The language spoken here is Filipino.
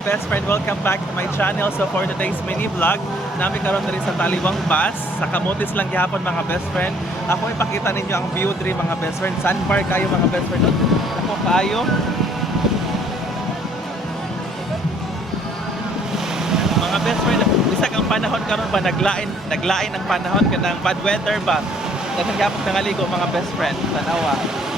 Best friend, welcome back to my channel. So for today's mini vlog, namin karon diri sa Taliwang Bus. Sa Camotes lang gihapon mga best friend. Ako ipakita ninyo ang view diri mga best friend. Sandbar kayo mga best friend. Ako kayo. Mga best friend, bisag ang panahon karon ba naglain ang panahon kanang bad weather ba. Daghang gihapon nangaligo mga best friend. Tanawa.